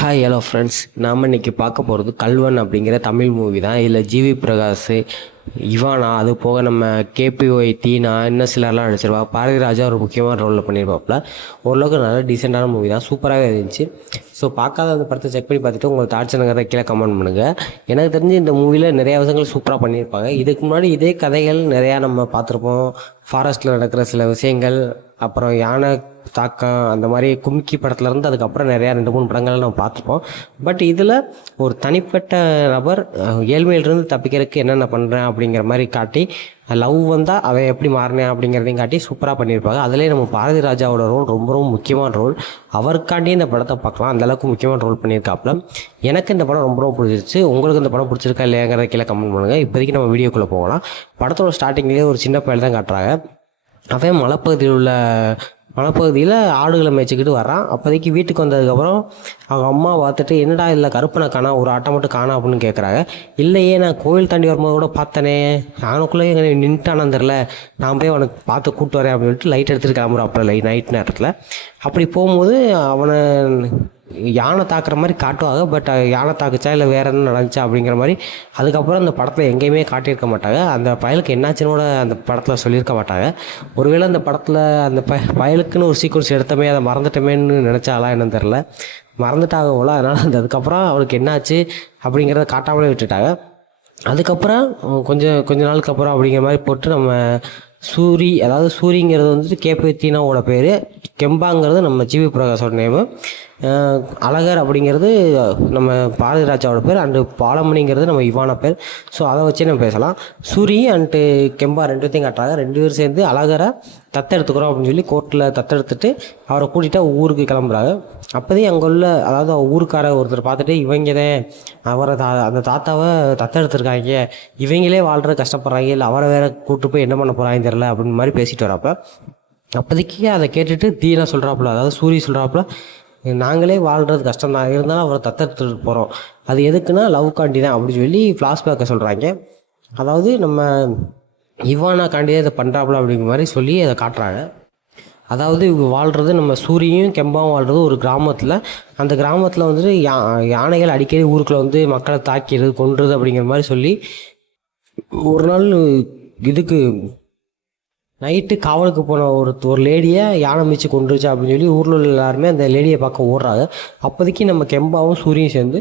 Hi hello friends, நாம் இன்றைக்கி பார்க்க போகிறது கல்வன் அப்படிங்கிற தமிழ் மூவி தான். இதில் ஜிவி பிரகாஷ், இவானா, அது போக நம்ம கேபிஒய் தீனா, இன்னும் சிலர்லாம் நடிச்சிருவா. பாரதி ராஜா ஒரு முக்கியமான ரோலில் பண்ணியிருப்பாப்புல. ஓரளவுக்கு நல்ல டீசெண்டான மூவி தான், சூப்பராகவே இருந்துச்சு. ஸோ பார்க்காத அந்த படத்தை செக் பண்ணி பார்த்துட்டு உங்களுக்கு தாட்ஸ் என்னங்கிறத கீழே கமெண்ட் பண்ணுங்கள். எனக்கு தெரிஞ்சு இந்த மூவியில் நிறையா விஷயங்கள் சூப்பராக பண்ணியிருப்பாங்க. இதுக்கு முன்னாடி இதே கதைகள் நிறையா நம்ம பார்த்துருப்போம். ஃபாரஸ்ட்டில் நடக்கிற சில விஷயங்கள், அப்புறம் யானை தாக்கம், அந்த மாதிரி கும்கி படத்துலேருந்து அதுக்கப்புறம் நிறையா 2-3 படங்கள் நம்ம பார்த்துருப்போம். பட் இதில் ஒரு தனிப்பட்ட நபர் ஏழ்மையிலிருந்து தப்பிக்கிறதுக்கு என்னென்ன பண்ணுறேன் அப்படிங்கிற மாதிரி காட்டி, லவ் வந்தால் அவன் எப்படி மாறினேன் அப்படிங்கிறதையும் காட்டி சூப்பராக பண்ணியிருப்பாங்க. அதிலே நம்ம பாரதி ராஜாவோட ரோல் ரொம்ப ரொம்ப முக்கியமான ரோல். அவருக்காண்டியே இந்த படத்தை பார்க்கலாம், அந்தளவுக்கு முக்கியமான ரோல் பண்ணியிருக்காப்புல. எனக்கு இந்த படம் ரொம்ப ரொம்ப பிடிச்சிருச்சு. உங்களுக்கு இந்த படம் பிடிச்சிருக்கா இல்லையாங்கிறத கீழே கமெண்ட் பண்ணுங்கள். இப்போதைக்கு நம்ம வீடியோக்குள்ளே போகலாம். படத்தோட ஸ்டார்டிங்லேயே ஒரு சின்ன பையன் தான் காட்டுறாங்க. அவன் மலைப்பகுதியில் ஆடுகளை மேய்ச்சிக்கிட்டு வர்றான். அப்போதைக்கு வீட்டுக்கு வந்ததுக்கப்புறம் அவங்க அம்மா பார்த்துட்டு, என்னடா இல்லை கருப்பனை காணா, ஒரு ஆட்டை மட்டும் காணா அப்படின்னு கேட்குறாங்க. இல்லையே, நான் கோவில் தாண்டி வரும்போது கூட பார்த்தனே, அவனுக்குள்ளே எங்கே நின்ட்டானான்னு தெரில, நான் போய் அவனுக்கு பார்த்து கூப்பிட்டு வரேன் அப்படின்னு சொல்லிட்டு லைட் எடுத்துகிட்டு கிளம்புறான். அப்புறம் நைட் நேரத்தில் அப்படி போகும்போது அவனை யானை தாக்குற மாதிரி காட்டுவாங்க. பட் யானை தாக்குச்சா இல்லை வேறு என்ன நடந்துச்சா அப்படிங்கிற மாதிரி அதுக்கப்புறம் அந்த படத்தில் எங்கேயுமே காட்டியிருக்க மாட்டாங்க. அந்த பயலுக்கு என்னாச்சுன்னு கூட அந்த படத்தில் சொல்லியிருக்க மாட்டாங்க. ஒருவேளை அந்த படத்தில் அந்த பயலுக்குன்னு ஒரு சீக்வன்ஸ் எடுத்தமே, அதை மறந்துட்டமேன்னு நினச்சாலாம் என்னன்னு தெரில, மறந்துட்டாங்க போல. அதனால் அதுக்கப்புறம் அவனுக்கு என்னாச்சு அப்படிங்கிறத காட்டாமலே விட்டுட்டாங்க. அதுக்கப்புறம் கொஞ்ச நாளுக்கு அப்புறம் அப்படிங்கிற மாதிரி போட்டு நம்ம சூரி, அதாவது சூரிங்கிறது வந்துட்டு கேபி தீனாவோட பேர், கெம்பாங்கிறது நம்ம ஜிவி பிரகாஷோட நேமு, அழகர் அப்படிங்கிறது நம்ம பாரதி ராஜாவோட பேர், அண்டு பாலமணிங்கிறது நம்ம இவானா பேர். ஸோ அதை வச்சே நம்ம பேசலாம். சூரி அண்டு கெம்பா ரெண்டுத்தையும் காட்டுறாங்க. 2 பேரும் சேர்ந்து அழகரை தத்தெடுத்துக்கிறோம் அப்படின்னு சொல்லி கோர்ட்டில் தத்தெடுத்துட்டு அவரை கூட்டிகிட்டு ஊருக்கு கிளம்புறாங்க. அப்போதையும் அங்கே உள்ள, அதாவது ஊருக்கார ஒருத்தர் பார்த்துட்டு, இவங்க தான் அவரை அந்த தாத்தாவை தத்தெடுத்துருக்காங்க, இவங்களே வாழ்கிற கஷ்டப்படுறாங்க, இல்லை அவரை வேற கூப்பிட்டு போய் என்ன பண்ண போகிறாங்க தெரில அப்படின்னு மாதிரி பேசிட்டு வரப்போ, அப்போதைக்கு அதை கேட்டுட்டு தீனா சொல்கிறாப்புல, அதாவது சூரிய சொல்கிறாப்புல, நாங்களே வாழ்கிறது கஷ்டம் தான், இருந்தாலும் அவரை தத்தெடுத்துட்டு போகிறோம், அது எதுக்குன்னா லவ் காண்டி தான் அப்படின்னு சொல்லி ஃப்ளாஷ்பேக்கை சொல்கிறாங்க. அதாவது நம்ம இவானா காண்டியே இதை பண்ணுறாப்புல அப்படிங்கிற மாதிரி சொல்லி அதை காட்டுறாங்க. அதாவது இவங்க வாழ்கிறது, நம்ம சூரியும் கெம்பாவும் வாழ்கிறது ஒரு கிராமத்தில். அந்த கிராமத்தில் வந்துட்டு யானைகள் அடிக்கடி ஊருக்குள்ளே வந்து மக்களை தாக்கிறது, கொன்றுது அப்படிங்கிற மாதிரி சொல்லி, ஒரு நாள் இதுக்கு நைட்டு காவலுக்கு போன ஒரு லேடியை யானை மிச்சு கொண்டுருச்சு அப்படின்னு சொல்லி ஊரில் உள்ள எல்லாருமே அந்த லேடியை பார்க்க ஓடுறாங்க. அப்போதைக்கு நம்ம கெம்பாவும் சூரியும் சேர்ந்து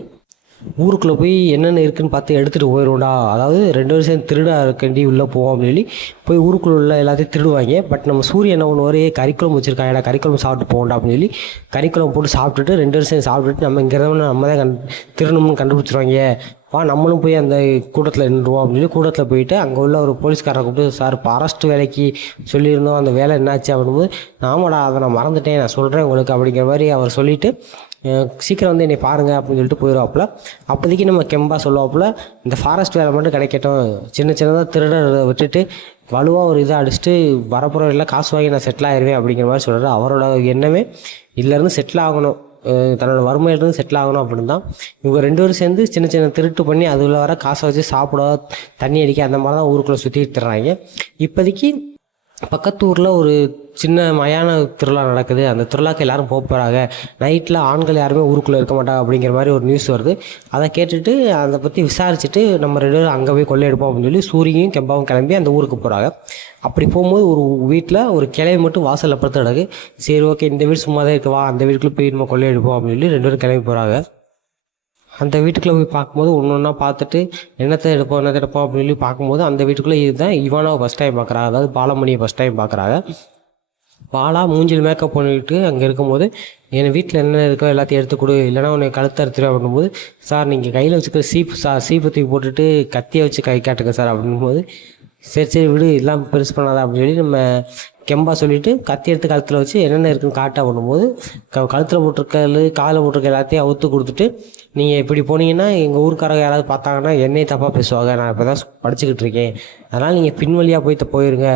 ஊருக்குள்ளே போய் என்னென்ன இருக்குதுன்னு பார்த்து எடுத்துகிட்டு போயிடும்டா, அதாவது 2 பேரும் சேர்ந்து திருடா இருக்கண்டி உள்ளே போவோம் அப்படின்னு சொல்லி போய் ஊருக்குள்ள உள்ள எல்லாத்தையும் திருடுவாங்க. பட் நம்ம சூரியன் என்ன பண்ணுவார், கறிக்குழம்பு வச்சுருக்காங்கடா, கறிக்குழம்பு சாப்பிட்டு போகண்டா அப்படின்னு சொல்லி கறிக்குழம்பு போட்டு சாப்பிட்டுட்டு 2 பேரும் சேர்ந்து சாப்பிட்டுட்டு, நம்ம இங்கே நம்ம தான் திருடணும்னு கண்டுபிடிச்சிருவாங்க, வா நம்மளும் போய் அந்த கூட்டத்தில் நின்றுவோம் அப்படின்னு சொல்லி கூட்டத்தில் போயிட்டு அங்கே உள்ள ஒரு போலீஸ்காரரை கூப்பிட்டு, சார் ஃபாரஸ்ட் வேலைக்கு சொல்லியிருந்தோம், அந்த வேலை என்னாச்சு அப்படின்போது, நாமடா அதை நான் மறந்துட்டேன், நான் சொல்கிறேன் உங்களுக்கு அப்படிங்கிற மாதிரி அவர் சொல்லிவிட்டு, சீக்கிரம் வந்து என்னை பாருங்கள் அப்படின்னு சொல்லிட்டு போயிடுவாப்புல. அப்போதைக்கு நம்ம கெம்பா சொல்லுவாப்புல, இந்த ஃபாரஸ்ட் வேலை மட்டும் கிடைக்கட்டும், சின்னதாக திருடரை விட்டுட்டு வலுவாக ஒரு இதை அடிச்சுட்டு வரப்புறம் எல்லாம் காசு வாங்கி நான் செட்டில் ஆகிடுவேன் அப்படிங்கிற மாதிரி சொல்கிறாரு. அவரோட எண்ணமே இதிலேருந்து செட்டில் ஆகணும், தன்னோட வறுமையிலிருந்து செட்டில் ஆகணும் அப்படின்னு தான். இவங்க 2 பேரும் சேர்ந்து சின்ன திருட்டு பண்ணி அதில் வர காசை வச்சு சாப்பிட, தண்ணி அடிக்க, அந்த மாதிரி தான் ஊருக்குள்ளே சுற்றிட்டு தர்றாங்க. இப்போதைக்கு பக்கத்து ஊரில் ஒரு சின்ன மயான திருவிழா நடக்குது. அந்த திருவிழாக்கு எல்லோரும் போகிறாங்க. நைட்டில் ஆண்கள் யாருமே ஊருக்குள்ளே இருக்க மாட்டாங்க அப்படிங்கிற மாதிரி ஒரு நியூஸ் வருது. அதை கேட்டுட்டு அதை பற்றி விசாரிச்சுட்டு நம்ம 2 பேரும் அங்கே போய் கொள்ளையெடுப்போம் அப்படின்னு சொல்லி சூரியயும் கெம்பாவும் கிளம்பி அந்த ஊருக்கு போகிறாங்க. அப்படி போகும்போது ஒரு வீட்டில் ஒரு கிளவி மட்டும் வாசலில் படுத்து கிடக்கு. சரி ஓகே, இந்த வீடு சும்மா தான் இருக்கு, வா அந்த வீட்டுக்குள்ளே போய் நம்ம கொள்ளையெடுப்போம் அப்படின்னு சொல்லி 2 பேரும் கிளம்பி போகிறாங்க. அந்த வீட்டுக்குள்ளே போய் பார்க்கும்போது ஒன்றா பார்த்துட்டு என்னத்தை எடுப்போம் அப்படின்னு சொல்லி பார்க்கும்போது, அந்த வீட்டுக்குள்ளே இதுதான் இவானாவை ஃபஸ்ட் டைம் பார்க்குறாங்க, அதாவது பாலமணியை ஃபஸ்ட் டைம் பார்க்குறாங்க. பாலா மூஞ்சில் மேக்கப் பண்ணிட்டு அங்கே இருக்கும்போது, என் வீட்டில் என்ன இருக்கோ எல்லாத்தையும் எடுத்து கொடு, இல்லைனா உன்னை கழுத்தை அறுத்துருவேன் அப்படின்போது, சார் நீங்கள் கையில் வச்சுக்கிற சீப்பு தூக்கி போட்டுட்டு கத்தியை வச்சு கை காட்டுங்க சார் அப்படின்போது, சரி விடு, எல்லாம் பெருசு பண்ணாத அப்படின்னு சொல்லி நம்ம கெம்பா சொல்லிவிட்டு கத்தி எடுத்து கழுத்தில் வச்சு என்னென்ன இருக்குன்னு காட்ட பண்ணும்போது, கழுத்தில் போட்டிருக்கல் காலில் போட்டிருக்க எல்லாத்தையும் அவுத்து கொடுத்துட்டு, நீங்கள் இப்படி போனீங்கன்னா எங்கள் ஊருக்காரங்க யாராவது பார்த்தாங்கன்னா என்னையை தப்பாக பேசுவாங்க, நான் இப்போ தான் படிச்சுக்கிட்டு இருக்கேன், அதனால் நீங்கள் பின் வழியாக போயிருங்க,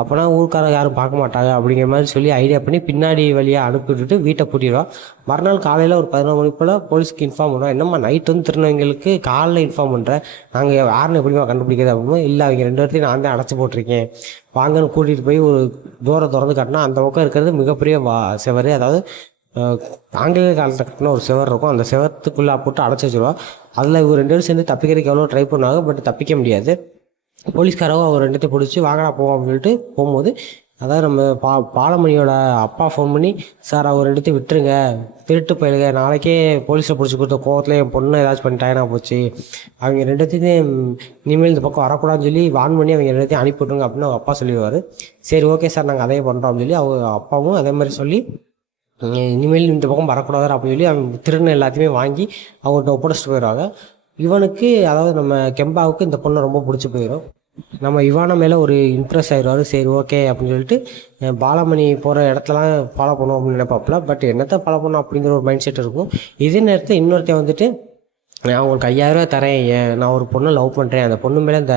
அப்போனா ஊருக்காரங்க யாரும் பார்க்க மாட்டாங்க அப்படிங்கிற மாதிரி சொல்லி ஐடியா பண்ணி பின்னாடி வழியாக அனுப்பிவிட்டுட்டு வீட்டை பூட்டிடுவோம். மறுநாள் காலையில் ஒரு 11 மணி போல் போலீஸ்க்கு இன்ஃபார்ம் பண்ணுவோம். என்னம்மா நைட் வந்து திருநவங்களுக்கு காலையில் இன்ஃபார்ம் பண்ணுறேன், நாங்கள் யாருன்னு எப்படிமா கண்டுபிடிக்கிறது அப்படின்னு. இல்லை, அவங்க 2 இடத்தையும் நான் தான் அடைச்சி போட்டிருக்கேன், வாங்கன்னு கூட்டிகிட்டு போய் ஒரு டோரை திறந்து காட்டினா அந்த பக்கம் இருக்கிறது மிகப்பெரிய செவரு, அதாவது ஆங்கிலேய காலத்தில் கட்டின ஒரு சுவர் இருக்கும். அந்த சுவத்துக்குள்ளே போட்டு அடைச்சி வச்சுருவா. அதில் இவர் 2 பேரும் சேர்ந்து தப்பிக்கிறதுக்கு எவ்வளோ ட்ரை பண்ணுவாங்க. பட் தப்பிக்க முடியாது. போலீஸ்காரவங்க அவர் 2த்தையும் பிடிச்சி வாங்கடா போவோம் அப்படின்னு சொல்லிட்டு போகும்போது, அதாவது நம்ம பாலமணியோட அப்பா ஃபோன் பண்ணி, சார் அவர் 2த்தையும் விட்டுருங்க, திருட்டு போயிடுங்க, நாளைக்கே போலீஸில் பிடிச்சி கொடுத்த கோவத்தில் என் பொண்ணு ஏதாச்சும் பண்ணிட்டாங்கன்னா போச்சு, அவங்க 2த்தையும் இனிமேல் இந்த பக்கம் வரக்கூடாதுன்னு சொல்லி வான் பண்ணி அவங்க 2த்தையும் அனுப்பி விட்ருங்க அப்படின்னு அவங்க அப்பா சொல்லிடுவார். சரி ஓகே சார் நாங்கள் அதே பண்ணுறோம் அப்படின்னு சொல்லி அவங்க அப்பாவும் அதே மாதிரி சொல்லி, இனிமேல் இந்த பக்கம் வரக்கூடாது அப்படின்னு சொல்லி அவங்க திருநெல் எல்லாத்தையுமே வாங்கி அவங்கள்ட்ட ஒப்படைச்சிட்டு போயிடுவாங்க. இவனுக்கு, அதாவது நம்ம கெம்பாவுக்கு இந்த பொண்ணை ரொம்ப பிடிச்சி போயிடும். நம்ம இவான மேலே ஒரு இம்ப்ரெஸ் ஆயிடுவார். சரி ஓகே அப்படின்னு சொல்லிட்டு பாலமணி போகிற இடத்துலாம் ஃபாலோ பண்ணுவோம் அப்படின்னு நினைப்பாப்புல. பட் என்னத்தை ஃபாலோ பண்ணோம் அப்படிங்கிற ஒரு மைண்ட் செட் இருக்கும். இதே நேரத்தில் இன்னொருத்தையும் வந்துட்டு, நான் உங்களுக்கு 5000 தரேன், நான் ஒரு பொண்ணை லவ் பண்ணுறேன், அந்த பொண்ணு மேலே இந்த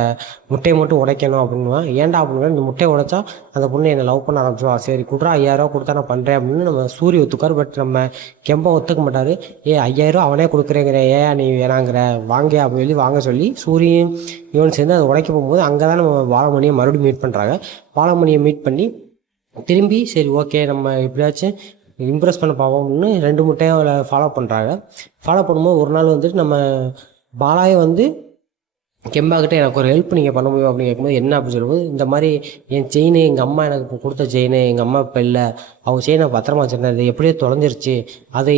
முட்டையை மட்டும் உடைக்கணும் அப்படின்னுவான். ஏன்டா அப்படின்னு, இந்த முட்டையை உடைச்சா அந்த பொண்ணு என்னை லவ் பண்ண ஆரம்பிச்சிடுவா, சரி கொடுறா 5000 கொடுத்தா நான் பண்ணுறேன் அப்படின்னு நம்ம சூரிய ஒத்துக்கார். பட் நம்ம கெம்பா ஒத்துக்க மாட்டார். 5000 அவனே கொடுக்குறேங்கிற, ஏன் நீ வேணாங்கிற, வாங்க அப்படின்னு சொல்லி வாங்க சொல்லி சூரியன் இவன் சேர்ந்து அதை உடைக்க போகும்போது அங்கே தான் நம்ம பாலமணியை மறுபடியும் மீட் பண்ணுறாங்க. பாலமணியை மீட் பண்ணி திரும்பி சரி ஓகே நம்ம எப்படியாச்சும் இம்ப்ரெஸ் பண்ண பார்ப்போம்னு 2 முட்டையும் அவளை ஃபாலோ பண்ணுறாங்க. ஃபாலோ பண்ணும்போது ஒரு நாள் வந்துட்டு நம்ம பாலாயை வந்து கெம்பாக்கிட்ட எனக்கு ஒரு ஹெல்ப் நீங்கள் பண்ண முடியும் அப்படின்னு கேட்கும்போது, என்ன அப்படின்னு சொல்லும்போது, இந்த மாதிரி என் செயின் எங்கள் அம்மா எனக்கு இப்போ கொடுத்த செயின் எங்கள் அம்மா இப்போ இல்லை, அவங்க செயினை பத்திரமா வச்சுருந்தேன், இது எப்படியோ தொலைஞ்சிருச்சு, அதை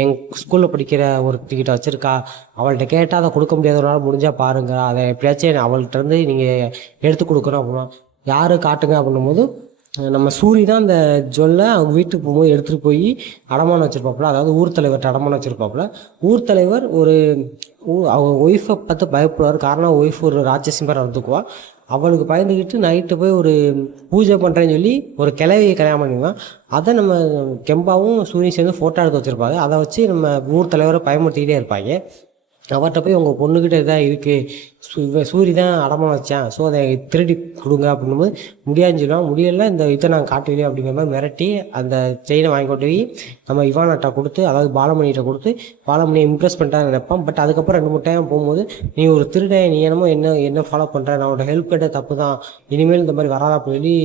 என் ஸ்கூலில் படிக்கிற ஒருத்திக்கிட்ட வச்சுருக்கா, அவள்கிட்ட கேட்டால் அதை கொடுக்க முடியாதனால முடிஞ்சால் பாருங்கள், அதை எப்படியாச்சும் அவள்கிட்ட இருந்து நீங்கள் எடுத்து கொடுக்கணும் அப்படின்னா, யார் காட்டுங்க அப்படின்னும் போது நம்ம சூரி தான் அந்த ஜுவல்லை அவங்க வீட்டுக்கு போகும்போது எடுத்துகிட்டு போய் அடமானம் வச்சுருப்பாப்புல. அதாவது ஊர் தலைவர்கிட்ட அடமானம் வச்சுருப்பாப்புல. ஊர் தலைவர் அவங்க ஒய்ஃபை பார்த்து பயப்படுவார். காரணம் ஒய்ஃப் ஒரு ராட்சசி மாதிரி நடந்துக்குவா. அவளுக்கு பயந்துக்கிட்டு நைட்டு போய் ஒரு பூஜை பண்ணுறேன்னு சொல்லி ஒரு கிழவியை கல்யாணம் பண்ணிடுவான். அதை நம்ம கெம்பாவும் சூரியன் சேர்ந்து ஃபோட்டோ எடுத்து வச்சுருப்பாங்க. அதை வச்சு நம்ம ஊர் தலைவரை பயமுறுத்திக்கிட்டே இருப்பாங்க. அவர்கிட்ட போய் உங்கள் பொண்ணுக்கிட்ட இதாக இருக்குது, சூரி தான் அடமாக வச்சேன், ஸோ அதை திருடி கொடுங்க அப்படின்னும்போது முடியாதுன்னு சொல்லுவான். முடியலை, இந்த இதை நான் காட்டுவேன் அப்படிங்கிற மாதிரி மிரட்டி அந்த செயினை வாங்கி கொண்டு போய் நம்ம இவானாட்டா கொடுத்து, அதாவது பாலமணிகிட்ட கொடுத்து பாலமணியை இம்ப்ரெஸ் பண்ணிட்டான்னு நினைப்பான். பட் அதுக்கப்புறம் 2 முட்டையும் போகும்போது, நீ ஒரு திருடன், நீ என்னமோ என்ன ஃபாலோ பண்ணுற, நான் உன்னோட ஹெல்ப் கேட்ட தப்பு தான், இனிமேல் இந்த மாதிரி வராதா அப்படின்னு சொல்லி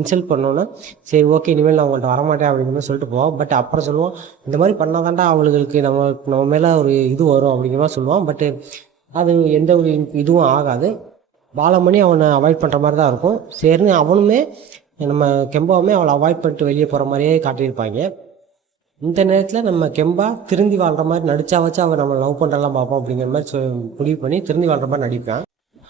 இன்சல்ட் பண்ணோன்னா, சரி ஓகே இனிமேல் நான் உங்கள்கிட்ட வரமாட்டேன் அப்படிங்கிற மாதிரி சொல்லிட்டு போவான். பட் அப்புறம் சொல்லுவான், இந்த மாதிரி பண்ணாதான்டா அவங்களுக்கு நம்ம மேலே ஒரு இது வரும் அப்படிங்கிற மாதிரி சொல்லுவான். பட்டு அது எந்த ஒரு இதுவும் ஆகாது. பாலமணி அவனை அவாய்ட் பண்ணுற மாதிரி தான் இருக்கும். சரின்னு அவனுமே நம்ம கெம்பாவுமே அவளை அவாய்ட் பண்ணிட்டு வெளியே போகிற மாதிரியே காட்டியிருப்பாங்க. இந்த நேரத்தில் நம்ம கெம்பா திருந்தி வாழ்கிற மாதிரி நடிச்சா வச்சு அவன் நம்ம லவ் பண்ணுறலாம் பார்ப்போம் அப்படிங்கிற மாதிரி முடிவு பண்ணி திருந்தி வாழ்கிற மாதிரி நடிப்பான்.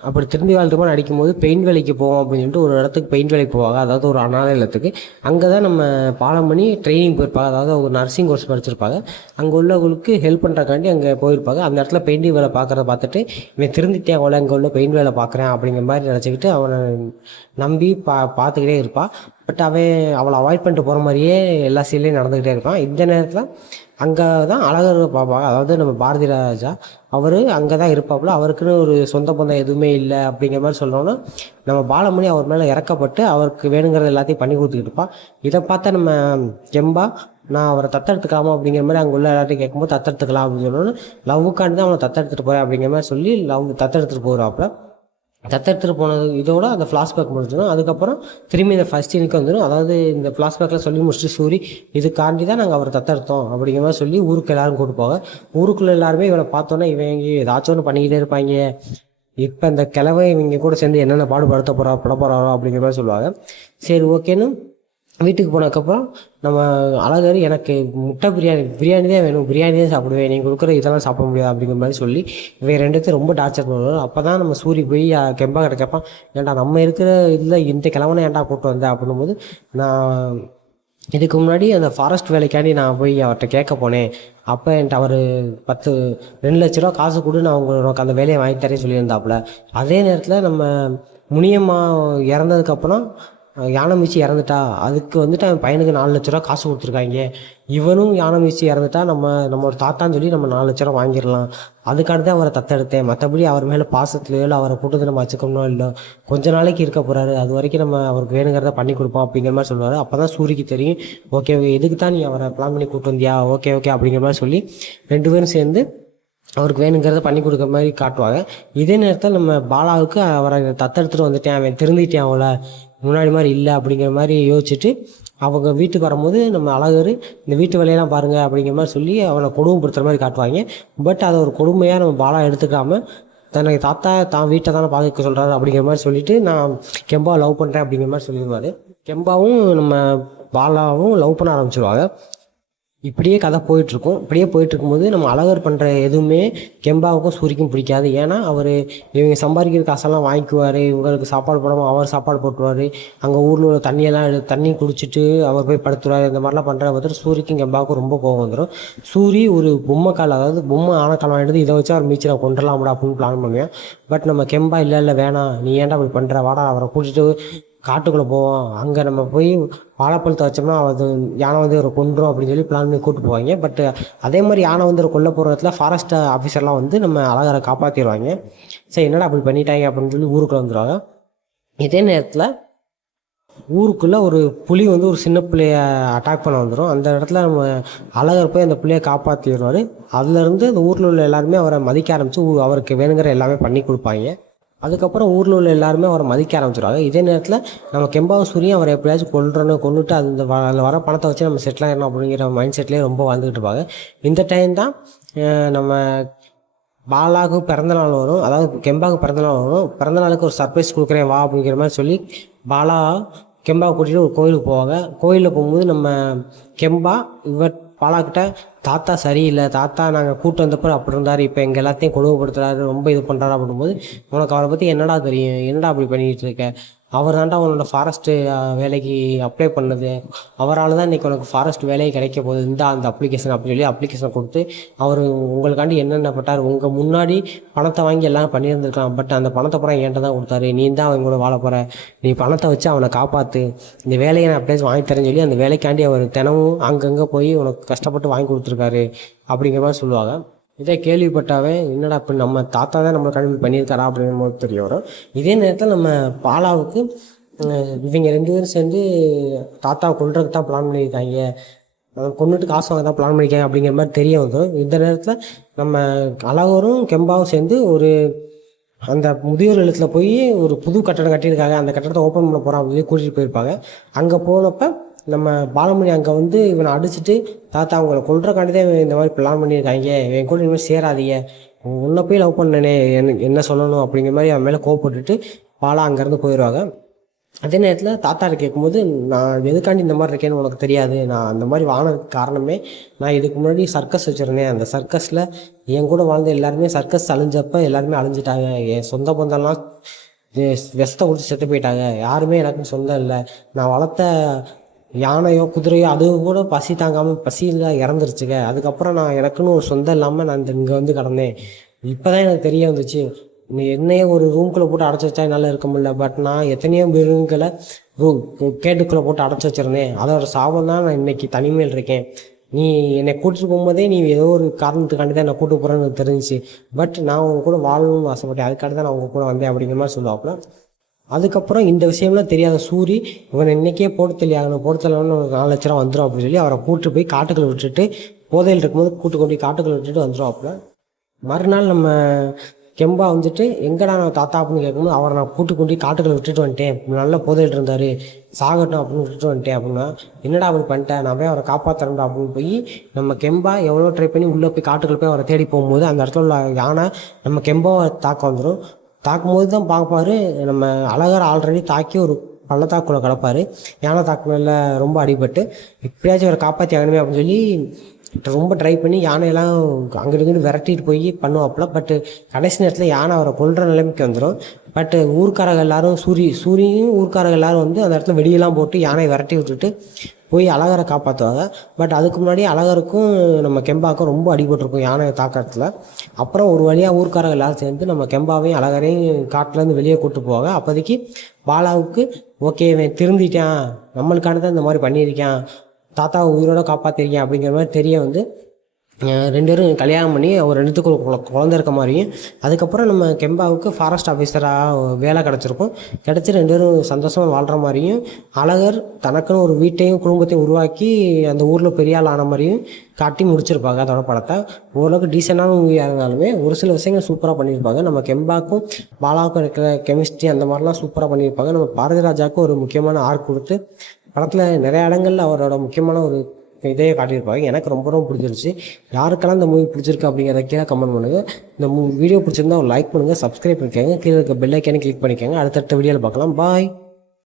அப்படி திரும்பி வாழ்த்துமா நடிக்கும்போது பெயிண்ட் வேலைக்கு போவோம் அப்படின்னு சொல்லிட்டு ஒரு இடத்துக்கு பெயிண்ட் வேலைக்கு போவாங்க. அதாவது ஒரு அனாதை இல்லத்துக்கு. அங்கே தான் நம்ம பாலமணி ட்ரைனிங் போயிருப்பாங்க. அதாவது ஒரு நர்சிங் கோர்ஸ் படிச்சிருப்பாங்க. அங்கே உள்ளவங்களுக்கு ஹெல்ப் பண்ணுறக்காண்டி அங்கே போயிருப்பாங்க. அந்த இடத்துல பெயிண்டிங் வேலை பார்க்குறத பார்த்துட்டு, இவன் திருந்திட்டே அவளை அங்கே உள்ள பெயிண்ட் வேலை பார்க்குறேன் அப்படிங்கிற மாதிரி நினச்சிக்கிட்டு அவனை நம்பி பார்த்துக்கிட்டே இருப்பாள். பட் அவளை அவாய்ட் பண்ணிட்டு போகிற மாதிரியே எல்லா சீன்லேயும் நடந்துக்கிட்டே இருப்பான். இந்த நேரத்தில் அங்கே தான் அழகர் பார்ப்பாங்க. அதாவது நம்ம பாரதி ராஜா அவர் அங்கே தான் இருப்பாப்புல. அவருக்குன்னு ஒரு சொந்த பந்தம் எதுவுமே இல்லை அப்படிங்கிற மாதிரி சொல்லணும்னா, நம்ம பாலமணி அவர் மேலே இறக்கப்பட்டு அவருக்கு வேணுங்கிறது எல்லாத்தையும் பண்ணி கொடுத்துக்கிட்டு இருப்பான். இதை பார்த்தா நம்ம கெம்பா, நான் அவரை தத்தெடுத்துக்கலாமா அப்படிங்கிற மாதிரி அங்கே உள்ள எல்லாத்தையும் கேட்கும்போது தத்தெடுத்துக்கலாம் அப்படின்னு சொல்லணும்னு, லவ்வுக்காண்டி தான் அவனை தத்தெடுத்துட்டு போகிறேன் அப்படிங்கிற மாதிரி சொல்லி தத்தெடுத்துட்டு போகிறாப்புல. தத்தெடுத்துட்டு போனது இதோட அந்த ஃப்ளாஷ்பேக் முடிஞ்சிடும். அதுக்கப்புறம் திரும்பி இந்த ஃபஸ்ட் சீனுக்கு வந்துடும். அதாவது இந்த ஃப்ளாஷ்பேக்கில் சொல்லி முடிச்சுட்டு சூரி இதுக்காண்டி தான் நாங்கள் அவரை தத்தெடுத்தோம் அப்படிங்கிற மாதிரி சொல்லி ஊருக்கு எல்லோரும் கூட்டு போக, ஊருக்குள்ளே எல்லாருமே இவனை பார்த்தோன்னா இவங்க ஏதாச்சும் ஒன்று பண்ணிக்கிட்டே இருப்பாங்க, இப்போ இந்த கிழவை இவங்க கூட சேர்ந்து என்னென்ன பாடுபடுத்த போகிறாரோ அப்படிங்கிற மாதிரி சொல்லுவாங்க. சரி ஓகேன்னு வீட்டுக்கு போனதுக்கப்புறம் நம்ம அழகர், எனக்கு முட்டை பிரியாணி தான் வேணும், பிரியாணி தான் சாப்பிடுவேன், நீங்கள் கொடுக்குற இதெல்லாம் சாப்பிட முடியாது அப்படிங்கிற மாதிரி சொல்லி இவன் 2த்தையும் ரொம்ப டார்ச்சர் பண்ணுவார். அப்போ தான் நம்ம சூரி போய் கெம்பா கிட்ட கேட்பான், ஏன்டா நம்ம இருக்கிற இதில் இந்த கிழவனை ஏன்டா கூப்பிட்டு வந்தேன் அப்படின்னும்போது, நான் இதுக்கு முன்னாடி அந்த ஃபாரஸ்ட் வேலைக்காண்டி நான் போய் அவர்கிட்ட கேட்க போனேன், அப்போ என்கிட்ட அவர் 2 லட்ச ரூபா காசு கொடு, நான் உங்களுக்கு அந்த வேலையை வாங்கி தரேன்னு சொல்லியிருந்தாப்புல. அதே நேரத்தில் நம்ம முனியம்மா இறந்ததுக்கப்புறம் யானை மீச்சு இறந்துட்டா, அதுக்கு வந்துட்டு அவன் பையனுக்கு 4 லட்ச ரூபா காசு கொடுத்துருக்காங்க, இவனும் யானை மீச்சு இறந்துட்டா நம்ம ஒரு தாத்தான்னு சொல்லி நம்ம 4 லட்ச ரூபா வாங்கிடலாம், அதுக்காண்டி தான் அவரை தத்தெடுத்தேன், மற்றபடி அவர் மேலே பாசத்துலையோ இல்லை அவரை கூட்டத்தை நம்ம வச்சுக்கணுமோ இல்லை, கொஞ்ச நாளைக்கு இருக்க போகிறாரு, அது வரைக்கும் நம்ம அவருக்கு வேணுங்கிறத பண்ணி கொடுப்போம் அப்படிங்கிற மாதிரி சொல்லுவார். அப்போ தான் சூரிக்கு தெரியும், ஓகே எதுக்கு தான் நீ அவரை பிளான் பண்ணி கூப்பிட்டு வந்தியா, ஓகே அப்படிங்கிற மாதிரி சொல்லி 2 பேரும் சேர்ந்து அவருக்கு வேணுங்கிறத பண்ணி கொடுக்குற மாதிரி காட்டுவாங்க. இதே நேரத்தில் நம்ம பாலாவுக்கு அவரை தத்தெடுத்துட்டு வந்துட்டேன், அவன் திருந்திட்டேன், அவளை முன்னாடி மாதிரி இல்லை அப்படிங்கிற மாதிரி யோசிச்சுட்டு அவங்க வீட்டுக்கு வரும்போது நம்ம அழகர் இந்த வீட்டு வேலையெல்லாம் பாருங்கள் அப்படிங்கிற மாதிரி சொல்லி அவனை கொடுமைப்படுத்துகிற மாதிரி காட்டுவாங்க. பட் அதை ஒரு கொடுமையாக நம்ம பாலா எடுத்துக்காமல் தனக்கு தாத்தா தான் வீட்டை தானே பார்க்க சொல்கிறாரு அப்படிங்கிற மாதிரி சொல்லிவிட்டு நான் கெம்பாவை லவ் பண்ணுறேன் அப்படிங்கிற மாதிரி சொல்லிடுவார். கெம்பாவும் நம்ம பாலாவும் லவ் பண்ண ஆரம்பிச்சிருவாங்க. இப்படியே கதை போயிட்டுருக்கும். இப்படியே போயிட்டுருக்கும்போது நம்ம அழகர் பண்ணுற எதுவுமே கெம்பாவுக்கும் சூரிக்கும் பிடிக்காது. ஏன்னா அவர் இவங்க சம்பாதிக்கிற காசெல்லாம் வாங்கிக்குவார், இவங்களுக்கு சாப்பாடு போடாமல் அவர் சாப்பாடு போட்டுருவார், அங்கே ஊரில் உள்ள தண்ணி குடிச்சிட்டு அவர் போய் படுத்துருவார். இந்த மாதிரிலாம் பண்ணுற பார்த்துட்டு சூரிக்கும் கெம்பாவுக்கும் ரொம்ப கோவம் வந்துடும். சூரி ஒரு பொம்மை கால், அதாவது பொம்மை ஆனக்காலம் எடுத்து இதை வச்சு அவர் மீச்சரை கொண்டுடலாம்டா அப்படின்னு பிளான் பண்ணுவேன். பட் நம்ம கெம்பா இல்லை வேணாம், நீ ஏன்டா அப்படி பண்ணுற, வாடா அவரை கூட்டிகிட்டு காட்டுக்குள்ளே போவோம், அங்கே நம்ம போய் வாழைப்பழத்தை வச்சோம்னா அது யானை வந்து ஒரு கொண்டுரும் அப்படின்னு சொல்லி பிளான் பண்ணி கூப்பிட்டு போவாங்க. பட் அதே மாதிரி யானை வந்து ஒரு கொல்ல போகிற இடத்துல ஃபாரஸ்ட் ஆஃபீஸர்லாம் வந்து நம்ம அழகரை காப்பாற்றிடுவாங்க. சரி என்னடா அப்படி பண்ணிட்டாங்க அப்படின்னு சொல்லி ஊருக்குள்ளே வந்துடுவாங்க. இதே நேரத்தில் ஊருக்குள்ளே ஒரு புலி வந்து ஒரு சின்ன பிள்ளைய அட்டாக் பண்ண வந்துடும். அந்த இடத்துல நம்ம அழகர் போய் அந்த பிள்ளையை காப்பாற்றிடுவார். அதுலேருந்து அந்த ஊரில் உள்ள எல்லாருமே அவரை மதிக்க ஆரம்பித்து அவருக்கு வேணுங்கிற எல்லாமே பண்ணி கொடுப்பாங்க. அதுக்கப்புறம் ஊரில் உள்ள எல்லாருமே அவரை மதிக்க ஆரம்பிச்சிடுவாங்க. இதே நேரத்தில் நம்ம கெம்பாவும் சூரியும் அவரை எப்படியாச்சும் கொண்டுட்டு அதில் வர பணத்தை வச்சு நம்ம செட்டில் ஆகிடணும் அப்படிங்கிற மைண்ட் செட்லேயே ரொம்ப வாழ்ந்துக்கிட்டு இருப்பாங்க. இந்த டைம் தான் நம்ம பாலாவுக்கு பிறந்தநாள் வரும், அதாவது கெம்பாவுக்கு பிறந்தநாள் வரும். பிறந்தநாளுக்கு ஒரு சர்ப்ரைஸ் கொடுக்குறேன் வா அப்படிங்கிற மாதிரி சொல்லி பாலா கெம்பாவை கூட்டிகிட்டு ஒரு கோயிலுக்கு போவாங்க. கோயிலில் போகும்போது நம்ம கெம்பா பாலாக்கிட்ட தாத்தா சரியில்லை, தாத்தா நாங்கள் கூட்டு வந்தப்போ அப்படி இருந்தார், இப்போ எங்கள் எல்லாத்தையும் கொடுமைப்படுத்துறாரு, ரொம்ப இது பண்ணுறாரு அப்படின்போது உனக்கு அவரை பற்றி என்னடா தெரியும், என்னடா அப்படி பண்ணிகிட்டு இருக்க, அவர் தான்டா உன்னோட ஃபாரஸ்ட்டு வேலைக்கு அப்ளை பண்ணது, அவரால் தான் இன்றைக்கி உனக்கு ஃபாரஸ்ட் வேலையை கிடைக்க போகுது, இந்த அந்த அப்ளிகேஷன் அப்படின்னு சொல்லி அப்ளிகேஷன் கொடுத்து அவர் உங்களுக்காண்டி என்னென்ன பட்டார், உங்கள் முன்னாடி பணத்தை வாங்கி எல்லாம் பண்ணியிருந்துருக்கலாம், பட் அந்த பணத்தை பூரா என்கிட்ட தான் கொடுத்தாரு, நீ தான் அவங்க கூட வாழ போகிற, நீ பணத்தை வச்சு அவனை காப்பாற்று, இந்த வேலையை நான் அப்படியே வாங்கி தரேன்னு சொல்லி அந்த வேலைக்காண்டி அவர் தினமும் அங்கங்கே போய் உனக்கு கஷ்டப்பட்டு வாங்கி கொடுத்துருக்காரு அப்படிங்கிற மாதிரி சொல்லுவாங்க. இதை கேள்விப்பட்டாவே என்னடா இப்போ நம்ம தாத்தா தான் நம்மளை கல்வி பண்ணியிருக்காரா அப்படிங்கிற போது தெரிய வரும். இதே நேரத்தில் நம்ம பாலாவுக்கு இவங்க 2 பேரும் சேர்ந்து தாத்தாவை கொல்றதுக்கு தான் பிளான் பண்ணியிருக்காங்க, கொண்டுட்டு காசு வாங்க தான் பிளான் பண்ணியிருக்காங்க அப்படிங்கிற மாதிரி தெரிய வந்துடும். இந்த நேரத்தில் நம்ம அழகரும் கெம்பாவும் சேர்ந்து ஒரு அந்த முதியோர் இல்லத்தில் போய் ஒரு புது கட்டடம் கட்டியிருக்காங்க, அந்த கட்டடத்தை ஓப்பன் பண்ண போகிறோம் அப்படின்னு கூட்டிகிட்டு போயிருப்பாங்க. அங்கே போனப்போ நம்ம பாலமணி அங்கே வந்து இவனை அடிச்சுட்டு தாத்தா அவங்கள கொல்றக்காண்டி தான் இந்த மாதிரி பிளான் பண்ணியிருக்காங்க, என் கூட இனிமேல் சேராதீங்க, உன்னை போய் லவ் பண்ணனே என்ன சொல்லணும் அப்படிங்கிற மாதிரி அவன் மேலே கோவப்பட்டுட்டு பாலா அங்கேருந்து போயிடுவாங்க. அதே நேரத்தில் தாத்தாட்ட கேட்கும்போது நான் எதுக்காண்டி இந்த மாதிரி இருக்கேன்னு உனக்கு தெரியாது, நான் அந்த மாதிரி வாங்கினதுக்கு காரணமே நான் இதுக்கு முன்னாடி சர்க்கஸ் வச்சுருந்தேன், அந்த சர்க்கஸில் என் கூட வாழ்ந்த எல்லாருமே சர்க்கஸ் அழிஞ்சப்போ எல்லாருமே அழிஞ்சிட்டாங்க, என் சொந்த பந்தம்லாம் விஷத்தை குடிச்சு செத்து போயிட்டாங்க, யாருமே எனக்கு சொந்தம் இல்லை, நான் வளர்த்த யானையோ குதிரையோ அது கூட பசி தாங்காமல் பசியில் இறந்துருச்சுங்க, அதுக்கப்புறம் நான் எனக்குன்னு ஒரு சொந்தம் இல்லாமல் நான் இங்கே வந்து கிடந்தேன், இப்போ தான் எனக்கு தெரிய வந்துச்சு, நீ என்னையே ஒரு ரூம்குள்ளே போட்டு அடைச்சி வச்சா என்னால் இருக்க முடியல, பட் நான் எத்தனையோ மிருகங்களை கேட்டுக்குள்ளே போட்டு அடைச்சி வச்சுருந்தேன், அதோட சாபம் தான் நான் இன்றைக்கி தனிமையில் இருக்கேன், நீ என்னை கூட்டிகிட்டு போகும்போதே நீ ஏதோ ஒரு காரணத்துக்காண்டி தான் என்னை கூப்பிட்டு போகிறேன்னு எனக்கு தெரிஞ்சிச்சு, பட் நான் உங்க கூட வாழணும்னு ஆசைப்பட்டேன், அதுக்காண்டி தான் நான் உங்க கூட வந்தேன் அப்படிங்கிற மாதிரி சொல்லுவாப்புல. அதுக்கப்புறம் இந்த விஷயம்லாம் தெரியாத சூரி இவனை இன்றைக்கே போட்டு தெளியாகணும், போட்டு தெளியாகணும், ஒரு 4 லட்ச ரூபா வந்துடும் அப்படின்னு சொல்லி அவரை கூப்பிட்டு போய் காட்டுக்குள்ளே விட்டுட்டு போதையில் இருக்கும்போது கொண்டு போய் காட்டுக்குள்ளே விட்டுட்டு வந்துடுவாப்புல. மறுநாள் நம்ம கெம்பா வந்துட்டு எங்கடா நான் தாத்தா அப்படின்னு கேட்கும்போது அவரை நான் கொண்டு காட்டுக்குள்ளே விட்டுட்டு வந்துட்டேன், நல்ல போதையில் இருந்தார், சாகட்டும் அப்படின்னு விட்டுட்டு வந்துட்டேன் அப்படின்னா, என்னடா அப்படி பண்ணிட்டேன், நான் போய் அவரை காப்பாற்றுறேன்டா அப்படின்னு போய் நம்ம கெம்பா எவ்வளோ ட்ரை பண்ணி உள்ளே போய் காட்டுக்குள்ளே போய் அவரை தேடி போகும்போது அந்த இடத்துல உள்ள யானை நம்ம கெம்பாவை தாக்க வந்துடும். தாக்கும்போது தான் பார்ப்பாரு நம்ம அழகர் ஆல்ரெடி தாக்கி ஒரு பள்ளத்தாக்குள்ளே கிடப்பார், யானை தாக்குனால ரொம்ப அடிபட்டு, எப்படியாச்சும் அவரை காப்பாற்றி ஆகணுமே அப்படின்னு சொல்லி ரொம்ப ட்ரை பண்ணி யானையெல்லாம் அங்கிட்டு இங்கிட்டு விரட்டிட்டு போய் பண்ணுவாப்புல. பட்டு கடைசி நேரத்தில் யானை அவரை கொல்ற நிலைமைக்கு வந்துடும். பட்டு ஊர்க்காரங்க எல்லாரும் சூரியும் ஊர்க்காரங்க எல்லாரும் வந்து அந்த இடத்துல வெடியெல்லாம் போட்டு யானையை விரட்டி விட்டுட்டு போய் அழகரை காப்பாற்றுவாங்க. பட் அதுக்கு முன்னாடி அழகருக்கும் நம்ம கெம்பாவுக்கும் ரொம்ப அடிபட்டிருக்கும் யானையை தாக்கத்தில். அப்புறம் ஒரு வழியாக ஊர்க்காரங்க எல்லாரும் சேர்ந்து நம்ம கெம்பாவையும் அழகரையும் காட்டிலேருந்து வெளியே கூப்பிட்டு போவாங்க. அப்போதைக்கு பாலாவுக்கு ஓகே இவன் திருந்திட்டான், நம்மளுக்கான தான் இந்த மாதிரி பண்ணியிருக்கான், தாத்தாவை உயிரோட காப்பாற்றிருக்கேன் அப்படிங்கிற மாதிரி தெரிய வந்து 2 பேரும் கல்யாணம் பண்ணி ஒரு 2த்துக்கு ஒரு குழந்தை இருக்க மாதிரியும், அதுக்கப்புறம் நம்ம கெம்பாவுக்கு ஃபாரஸ்ட் ஆஃபீஸராக வேலை கிடச்சிருக்கும், கிடச்சி 2 பேரும் சந்தோஷமாக வாழ்கிற மாதிரியும், அழகர் தனக்குன்னு ஒரு வீட்டையும் குடும்பத்தையும் உருவாக்கி அந்த ஊரில் பெரிய ஆள் ஆன மாதிரியும் காட்டி முடிச்சிருப்பாங்க. அதோட படத்தை ஓரளவுக்கு டீசெண்டான மூவியாக இருந்தாலுமே ஒரு சில விஷயங்கள் சூப்பராக பண்ணியிருப்பாங்க. நம்ம கெம்பாவுக்கும் பாலாவுக்கும் இருக்கிற கெமிஸ்ட்ரி அந்த மாதிரிலாம் சூப்பராக பண்ணியிருப்பாங்க. நம்ம பாரதிராஜாவுக்கும் ஒரு முக்கியமான ஆர்க் கொடுத்து படத்தில் நிறைய இடங்கள்ல அவரோட முக்கியமான ஒரு இதையே காட்டியிருப்பாங்க. எனக்கு ரொம்ப ரொம்ப பிடிச்சிருச்சு. யாருக்கெல்லாம் இந்த மூவி பிடிச்சிருக்கு அப்படிங்கிறத கீழே கமெண்ட் பண்ணுங்கள். இந்த வீடியோ பிடிச்சிருந்தா ஒரு லைக் பண்ணுங்கள், சப்ஸ்கிரைப் பண்ணிக்கோங்க, கீழே இருக்க பெல் ஐக்கானே கிளிக் பண்ணிக்கோங்க. அடுத்தடுத்த வீடியோவில் பார்க்கலாம். பாய்.